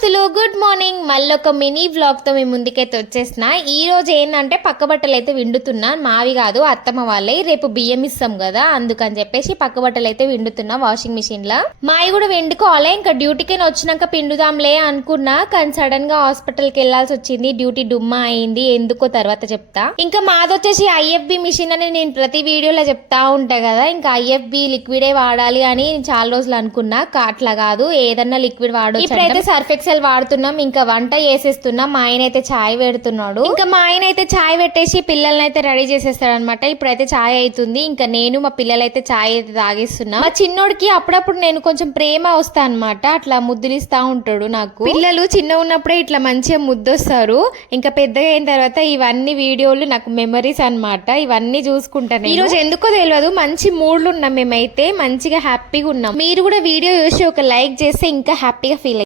దోస్తులు good morning. మళ్ళీ ఒక మినీ వ్లాగ్ తో మీ ముందుకైతే వచ్చేసిన. ఈ రోజు ఏంటంటే పక్క బట్టలు అయితే విండుతున్నా. మావి కాదు, అత్తమ్మ వాళ్ళే. రేపు బియ్యం ఇస్తాం కదా, అందుకని చెప్పేసి పక్క బట్టలు అయితే విండుతున్నా వాషింగ్ మిషన్ లా. మావి కూడా విండుకోవాలి. ఇంకా డ్యూటీకి వచ్చినాక పిండుదాంలే అనుకున్నా, కానీ సడన్ గా హాస్పిటల్ కి వెళ్లాల్సి వచ్చింది. డ్యూటీ డుమ్మా అయింది, ఎందుకో తర్వాత చెప్తా. ఇంకా మాదొచ్చేసి ఐఎఫ్బి మిషన్ అని నేను ప్రతి వీడియోలో చెప్తా ఉంటా కదా. ఇంకా ఐఎఫ్బి లిక్విడే వాడాలి అని చాలా రోజులు అనుకున్నా. అట్లా కాదు, ఏదన్నా లిక్విడ్ వాడొచ్చు. ఇప్పుడైతే సర్ఫ్ ఎక్సెల్ వాడుతున్నాం. ఇంకా వంట చేసేస్తున్నాం. మా ఆయన అయితే చాయ్ పెడుతున్నాడు. ఇంకా మా ఆయన అయితే చాయ్ పెట్టేసి పిల్లల్ని అయితే రెడీ చేసేస్తాడు అనమాట. ఇప్పుడైతే చాయ్ అవుతుంది. ఇంకా నేను మా పిల్లలైతే చాయ్ అయితే తాగేస్తున్నా. మా చిన్నోడికి అప్పుడప్పుడు నేను కొంచెం ప్రేమ వస్తా అనమాట. అట్లా ముద్దులిస్తా ఉంటాడు నాకు. పిల్లలు చిన్న ఉన్నప్పుడే ఇట్లా మంచిగా ముద్దొస్తారు. ఇంకా పెద్దగా అయిన తర్వాత ఇవన్నీ వీడియోలు నాకు మెమరీస్ అనమాట. ఇవన్నీ చూసుకుంటాను. ఈ రోజు ఎందుకో తెలియదు, మంచి మూడ్లు ఉన్నాం. మేమైతే మంచిగా హ్యాపీగా ఉన్నాం. మీరు కూడా వీడియో చూసి ఒక లైక్ చేస్తే ఇంకా హ్యాపీగా ఫీల్